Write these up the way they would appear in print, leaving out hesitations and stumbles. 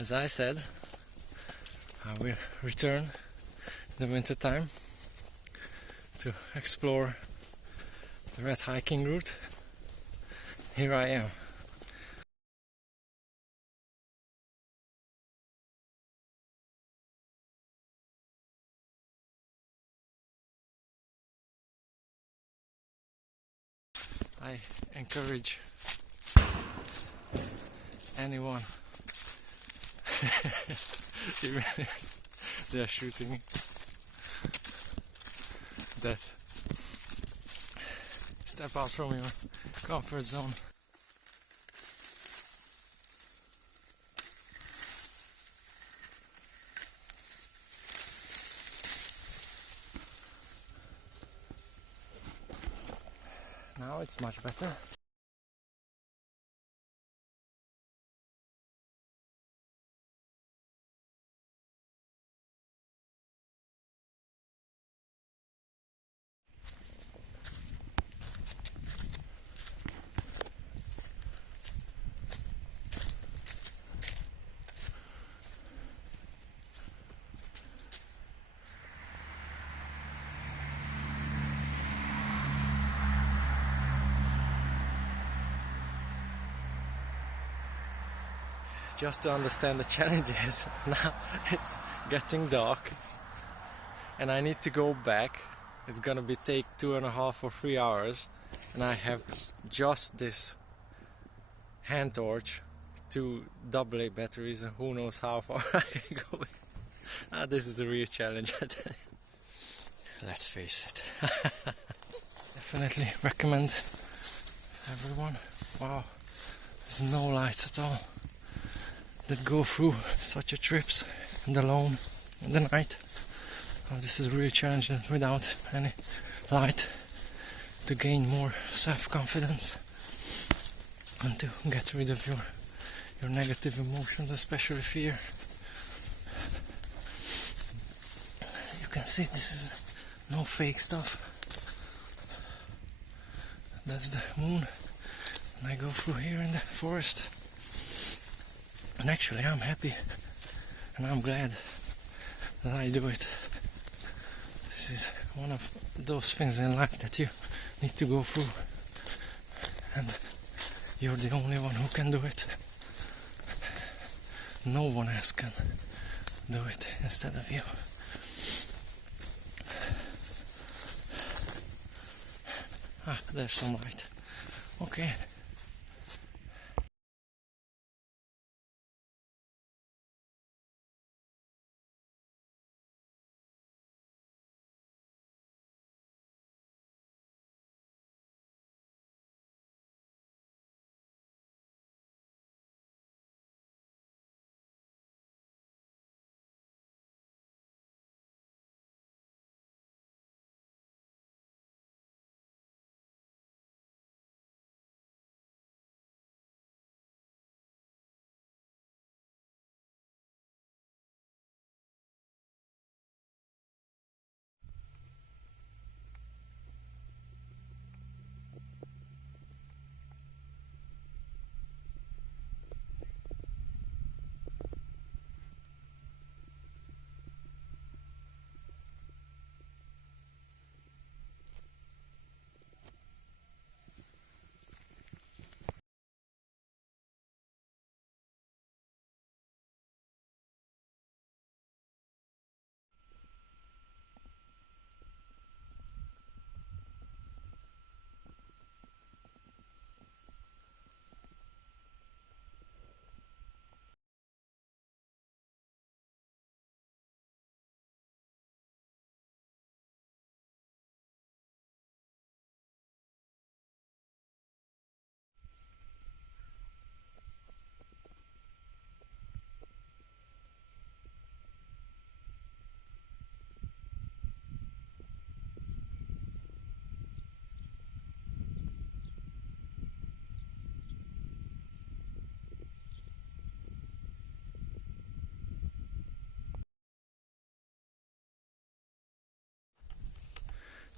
As I said, I will return in the winter time to explore the red hiking route. Here I am. I encourage anyone, even if they are shooting me, that step out from your comfort zone. Now it's much better. Just to understand the challenges, now it's getting dark and I need to go back. It's gonna be take 2.5 or 3 hours, and I have just this hand torch, 2 AA batteries, and who knows how far I can go. This is a real challenge. Let's face it. Definitely recommend everyone. Wow, there's no lights at all that go through such a trips and alone in the night. This is really challenging without any light, to gain more self-confidence and to get rid of your negative emotions, especially fear. As you can see, this is no fake stuff. That's the moon, and I go through here in the forest. And actually I'm happy and I'm glad that I do it. This is one of those things in life that you need to go through, and you're the only one who can do it. No one else can do it instead of you. There's some light. Okay.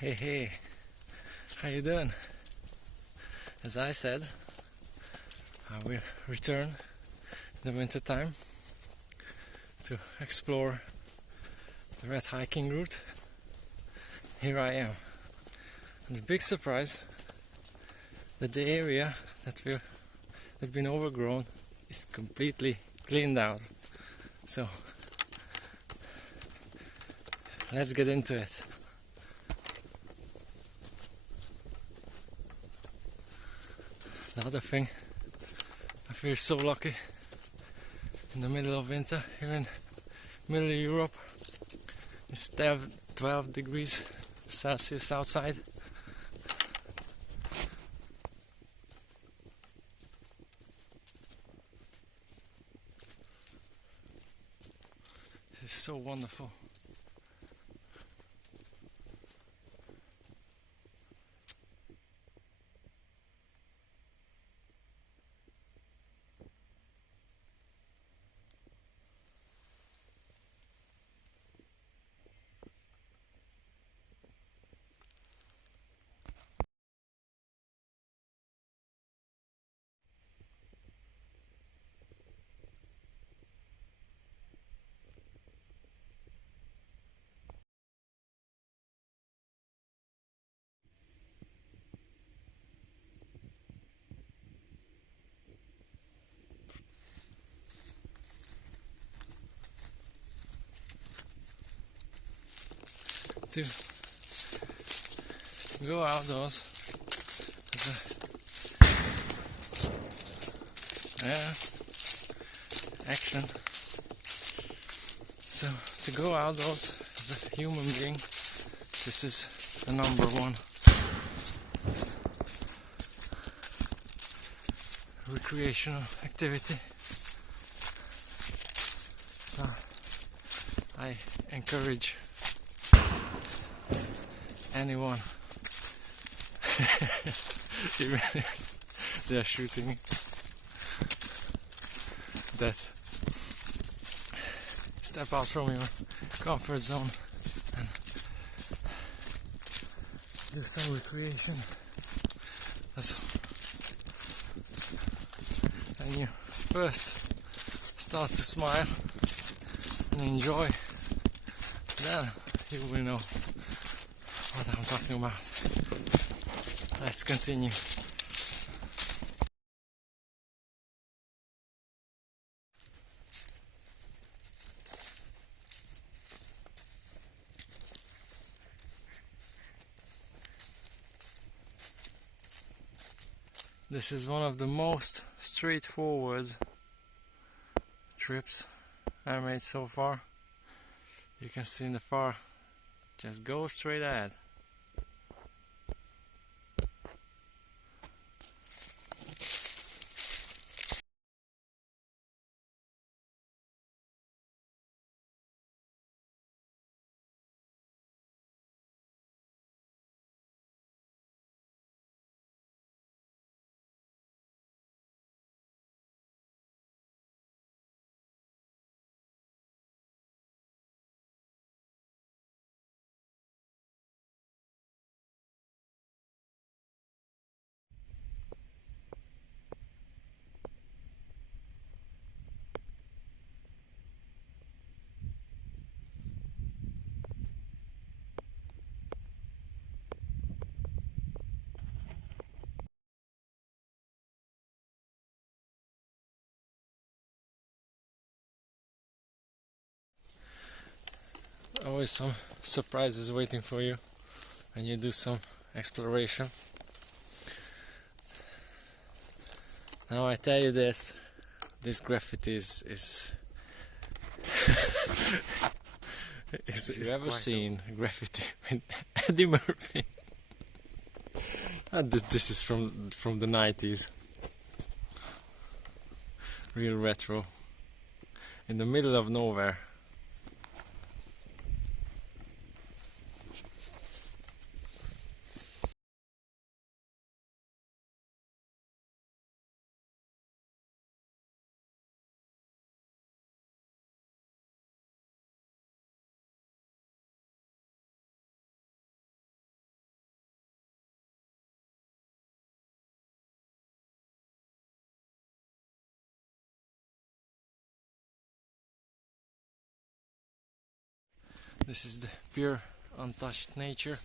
Hey, how you doing? As I said, I will return in the winter time to explore the red hiking route. Here I am. And the big surprise that the area that's been overgrown is completely cleaned out. So let's get into it. The other thing, I feel so lucky in the middle of winter here in middle of Europe. It's 12 degrees Celsius outside. This is so wonderful. To go outdoors action. So to go outdoors as a human being, this is the number one recreational activity. I encourage anyone, even if they are shooting me, that step out from your comfort zone and do some recreation. And you first start to smile and enjoy, then you will know what I'm talking about. Let's continue. This is one of the most straightforward trips I made so far. You can see in the far, just go straight ahead. Always some surprises waiting for you when you do some exploration. Now I tell you this graffiti is Have you ever seen graffiti with Eddie Murphy? This is from the 90s. Real retro. In the middle of nowhere. This is the pure untouched nature.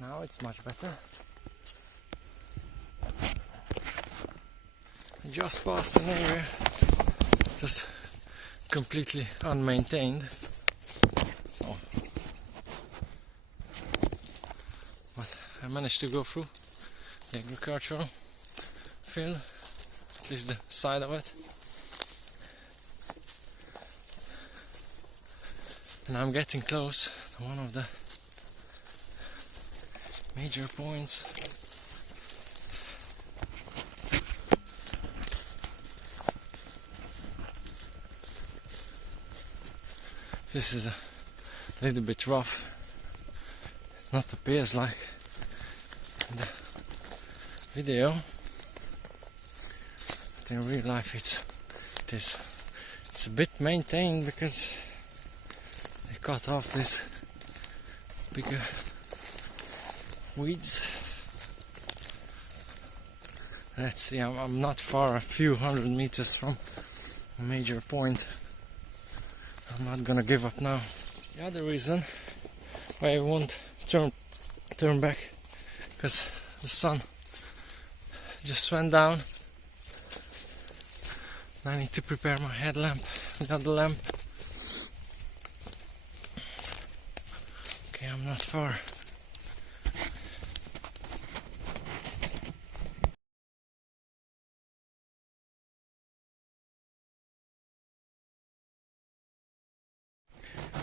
Now it's much better. I just passed an area just completely unmaintained. Oh. But I managed to go through the agricultural field, at least the side of it. And I'm getting close to one of the major points. This is a little bit rough. Not appears like in the video, but in real life it's a bit maintained because they cut off these bigger weeds. Let's see, I'm not far, a few hundred meters from a major point. I'm not gonna give up now. The other reason why I won't turn back, because the sun just went down. I need to prepare my headlamp, the other lamp. Okay, I'm not far.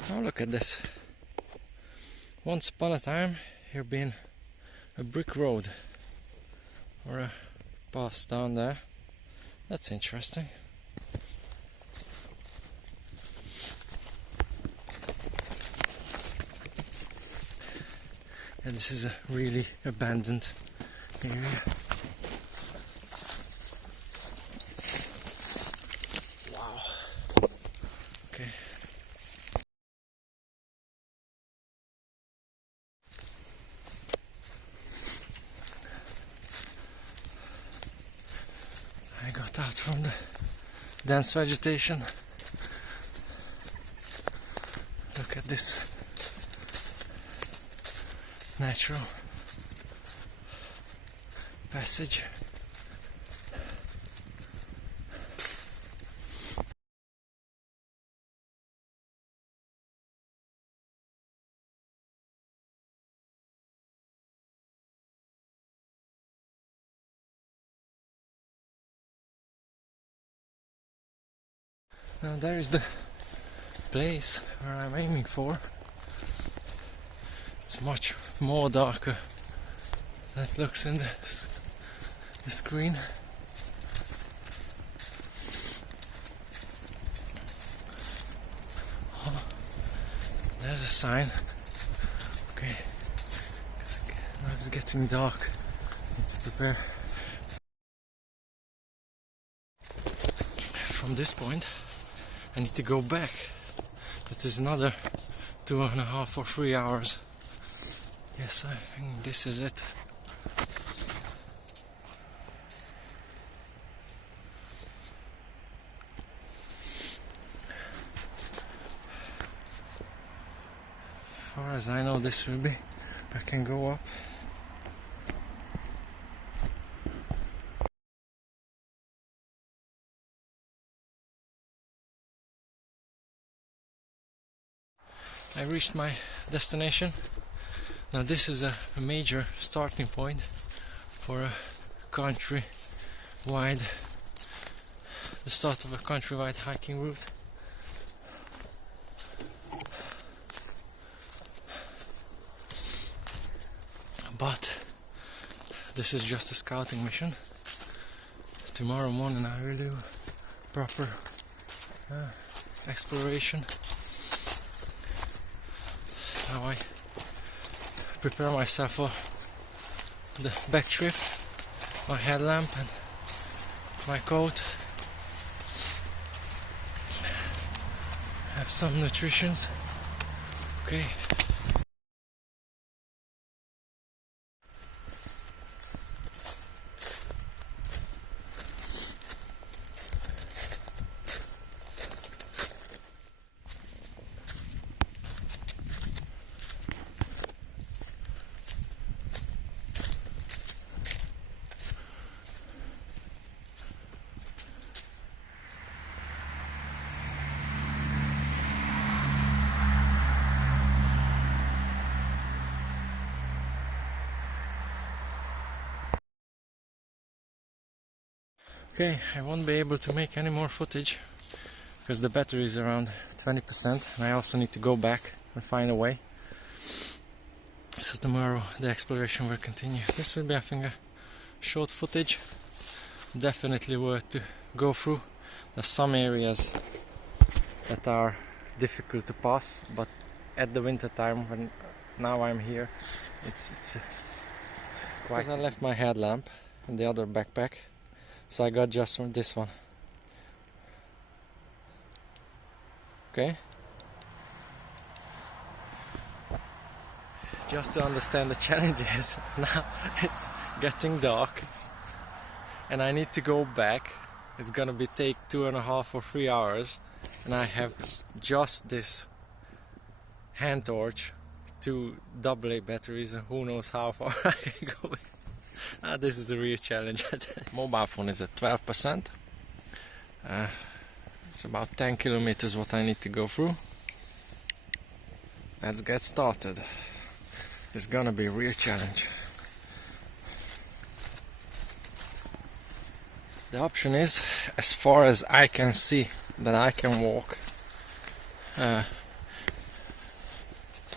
Now look at this. Once upon a time here been a brick road or a path down there. That's interesting. And this is a really abandoned area. Wow. Okay. I got out from the dense vegetation. Look at this natural passage. Now there is the place where I'm aiming for. It's much more darker than it looks in the screen. Oh, there's a sign. Okay, now it's getting dark. I need to prepare. From this point I need to go back. That is another 2.5 or 3 hours. Yes, I think this is it. As far as I know, this will be. I can go up. I reached my destination. Now this is a major starting point for a country-wide, the start of a country-wide hiking route. But this is just a scouting mission. Tomorrow morning I will do proper exploration. Now I prepare myself for the back trip, my headlamp and my coat. Have some nutritions. Okay. Okay, I won't be able to make any more footage because the battery is around 20% and I also need to go back and find a way. So tomorrow the exploration will continue. This will be, I think, a short footage. Definitely worth to go through. There's some areas that are difficult to pass, but at the winter time, when now I'm here, it's quite. Because I left my headlamp in the other backpack. So I got just from this one. Okay? Just to understand the challenges, now it's getting dark and I need to go back. It's gonna be take 2.5 or 3 hours and I have just this hand torch, 2 AA batteries and who knows how far I can go. This is a real challenge. Mobile phone is at 12%. It's about 10 kilometers what I need to go through. Let's get started. It's gonna be a real challenge. The option is, as far as I can see that I can walk,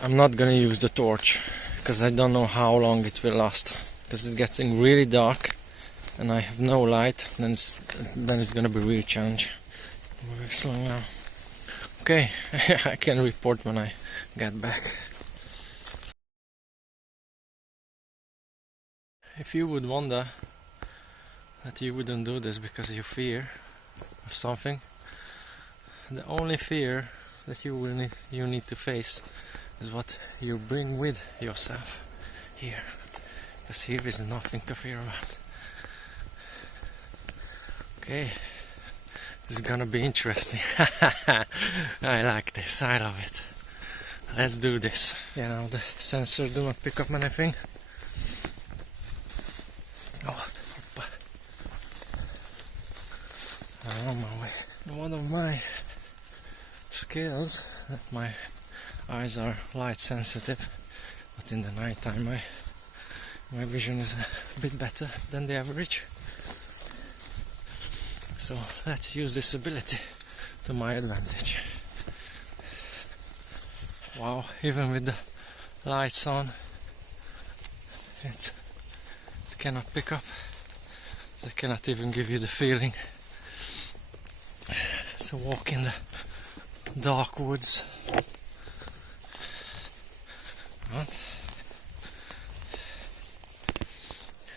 I'm not gonna use the torch because I don't know how long it will last. Because it's getting really dark and I have no light, then it's gonna be a real challenge. We're slowing down. Okay, I can report when I get back. If you would wonder that you wouldn't do this because you fear of something, the only fear that you need to face is what you bring with yourself here. Because here is nothing to fear about. Okay, this is gonna be interesting. I like this, I love it. Let's do this. You know, the sensor do not pick up anything. Oh, I'm on my way. One of my skills that my eyes are light sensitive, but in the night time my vision is a bit better than the average. So let's use this ability to my advantage. Wow, even with the lights on, it cannot pick up. It cannot even give you the feeling. So walk in the dark woods. Right.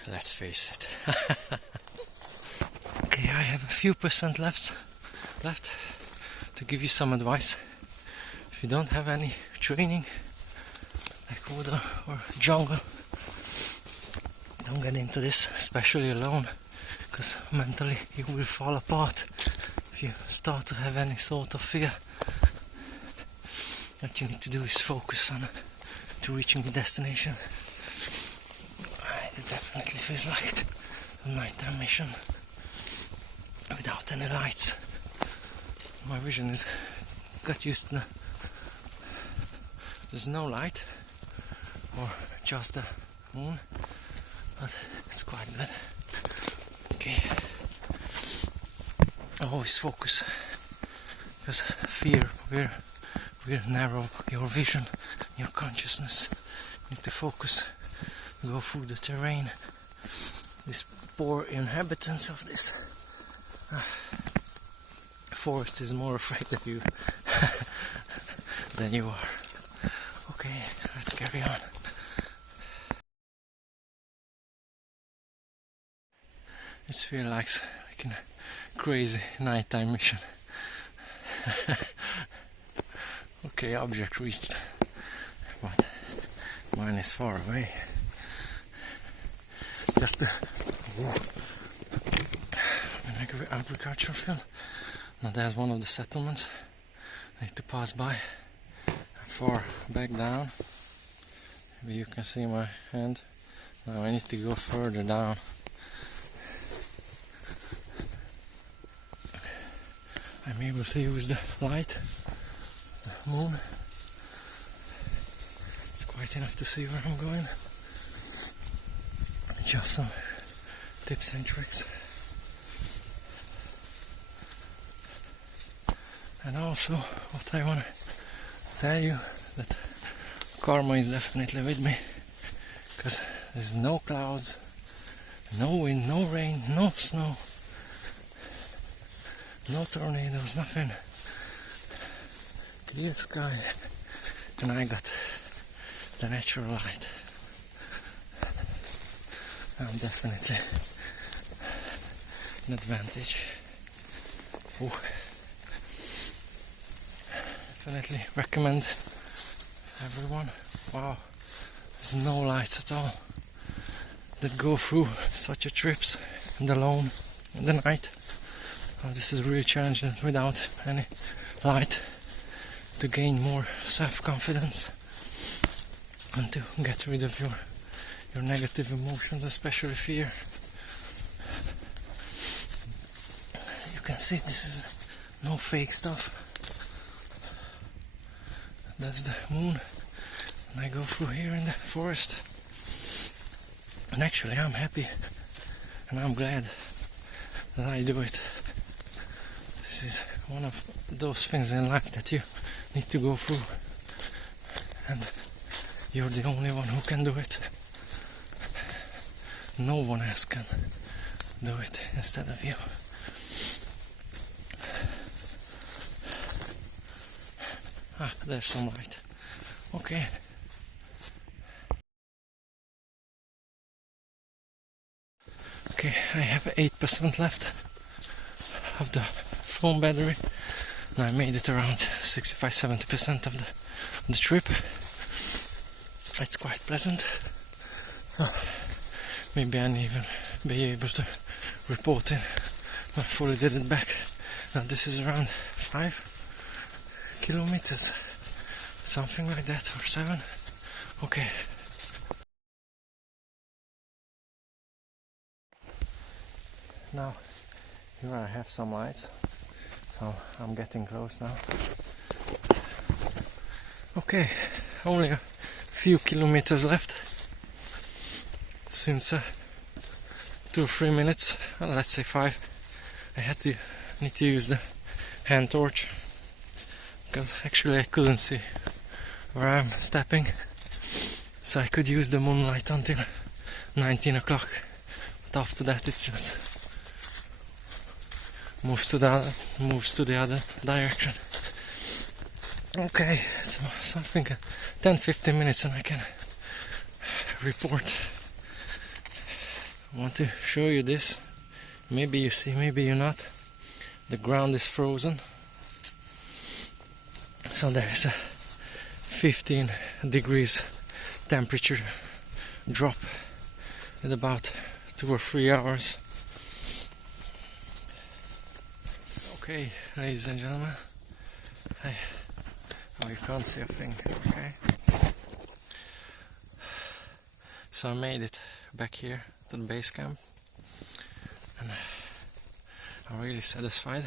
Let's face it. Okay, I have a few percent left to give you some advice. If you don't have any training, like wood or jungle, don't get into this, especially alone, because mentally you will fall apart if you start to have any sort of fear. What you need to do is focus on to reaching the destination. It definitely feels like a nighttime mission without any lights. My vision is got used to There's no light or just the moon, but it's quite good. Okay, always focus, because fear will narrow your vision, your consciousness. You need to focus, go through the terrain. These poor inhabitants of this forest is more afraid of you than you are. Okay, let's carry on. It feels like a crazy nighttime mission. Okay, object reached, but mine is far away. Just an agricultural field. Now there's one of the settlements. I need to pass by. Far back down. Maybe you can see my hand. Now I need to go further down. I'm able to use the light, the moon. It's quite enough to see where I'm going. Just some tips and tricks. And also what I want to tell you, that karma is definitely with me, because there's no clouds, no wind, no rain, no snow, no tornadoes, nothing. Clear sky, and I got the natural light. I'm definitely an advantage. Ooh. Definitely recommend everyone. Wow, there's no lights at all that go through such a trips and alone in the night. Oh, this is really challenging without any light, to gain more self-confidence and to get rid of your negative emotions, especially fear. As you can see, this is no fake stuff. That's the moon, and I go through here in the forest. And actually I'm happy and I'm glad that I do it. This is one of those things in life that you need to go through, and you're the only one who can do it. No one else can do it instead of you. Ah, there's some light. Okay. Okay, I have 8% left of the phone battery, and I made it around 65-70% of the trip. It's quite pleasant. Maybe I'll even be able to report in when I fully did it back. Now this is around 5 kilometers, something like that, or 7. Okay. Now here I have some lights, so I'm getting close now. Okay, only a few kilometers left. Since 2 or 3 minutes, let's say 5, I need to use the hand torch, because actually I couldn't see where I'm stepping, so I could use the moonlight until 19 o'clock, but after that it just moves to the other direction. Okay, so something 10-15 minutes and I can report. I want to show you this. Maybe you see, maybe you're not. The ground is frozen, so there's a 15 degrees temperature drop in about 2 or 3 hours. Okay, ladies and gentlemen, oh, you can't see a thing. Okay, so I made it back here to the base camp, and I'm really satisfied.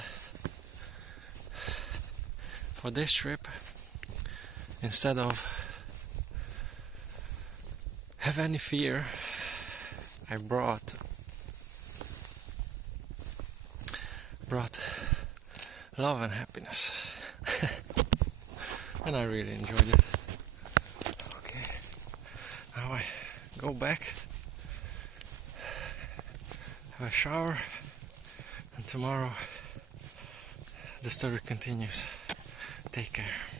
For this trip, instead of have any fear. I brought love and happiness. And I really enjoyed it. Okay, now I go back, have a shower, and tomorrow the story continues. Take care.